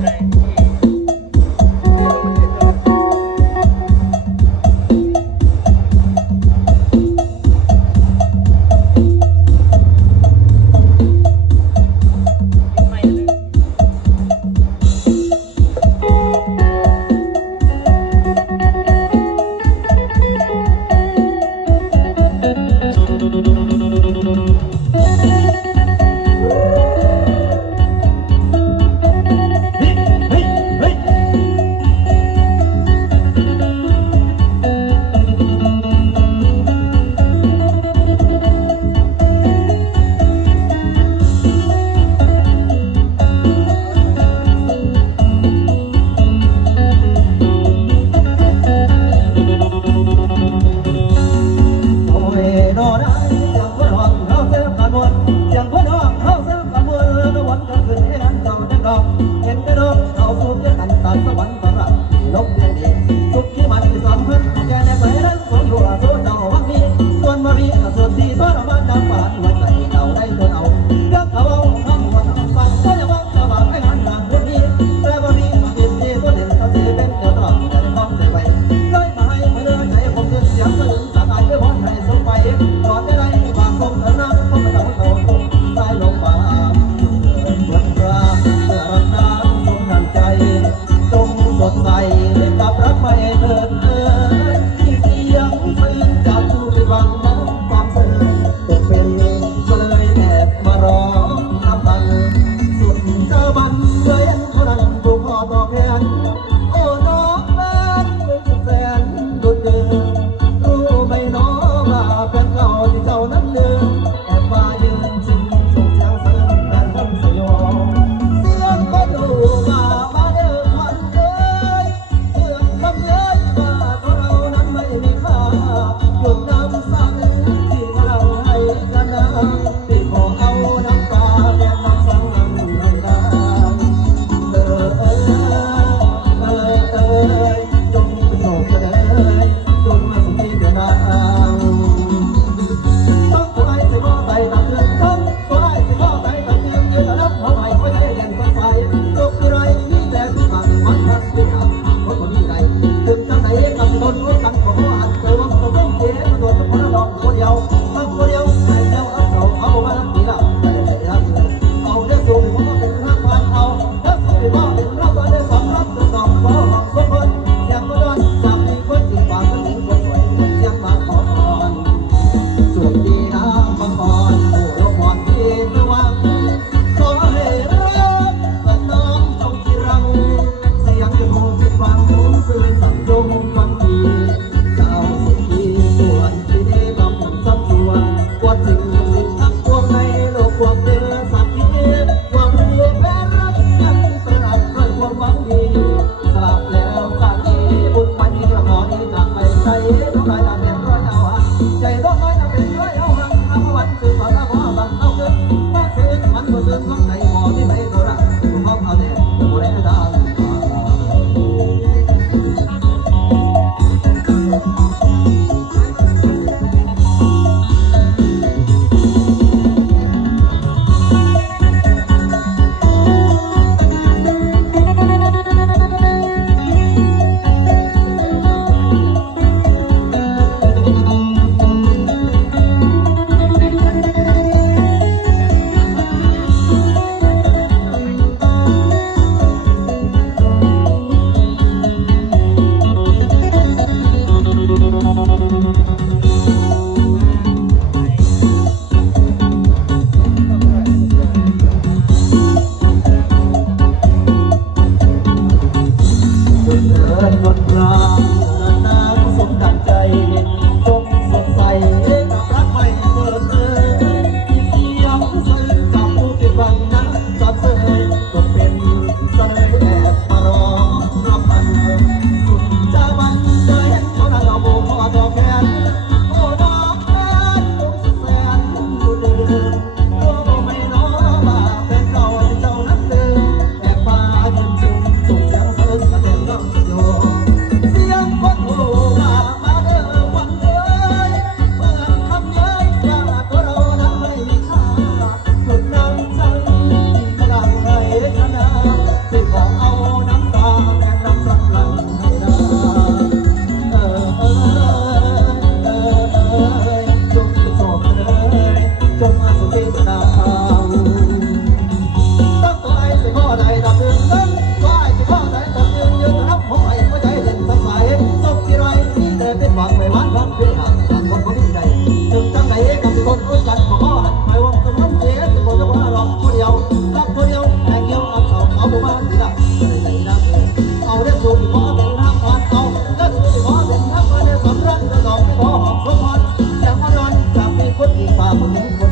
tonight. คนเสียทุกคนจะว่าเราคดียวรักคดียวแต่ดียวอาเาเอาบ้านสิละเอาได้สูงพอเป็นทางผ่านเอาไดสูงพอเป็นทางผ่านในสำรักจะดอกพอหอมสมพย่างอ่อนจากมีคนอีกป่าคนหนึ่ง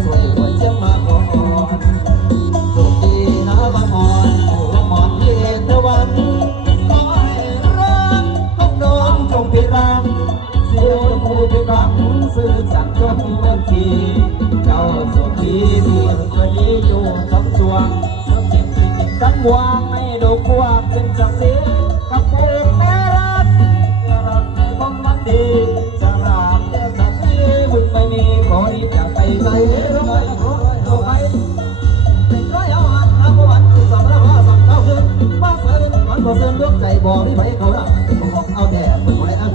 ฟังสื่อสัตว์จนเมื่อทีเจ้าสุขีเมื่อก็ดีอยู่ทั้งจวงทั้งจิตจิตำวางไม่ดูกลัวขึ้นจากเสียกับปูแม่รักรักในบ้องมันดีจะราบแต่สักทีบุญไม่มีขอรีบจากไปไปรวยรวยรวยเป็นร้อยเอาหันรับวันที่สองรับว่าสองเก้าคืนว่าเสือหนึ่งวันพอเสือลูกใจบอกที่ไปเขาละบอกเอาแต่ไมื่อไหร่